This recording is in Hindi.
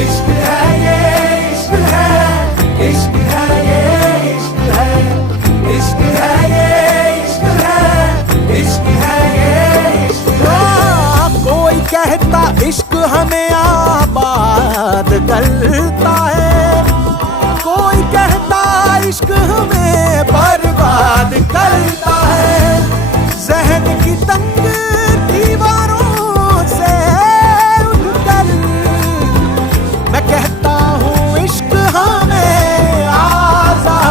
इश्क है ये इश्क है, इश्क है ये इश्क है, इश्क है ये इश्क है, इश्क है ये इश्क है। कोई कहता इश्क हमें आबाद करता है,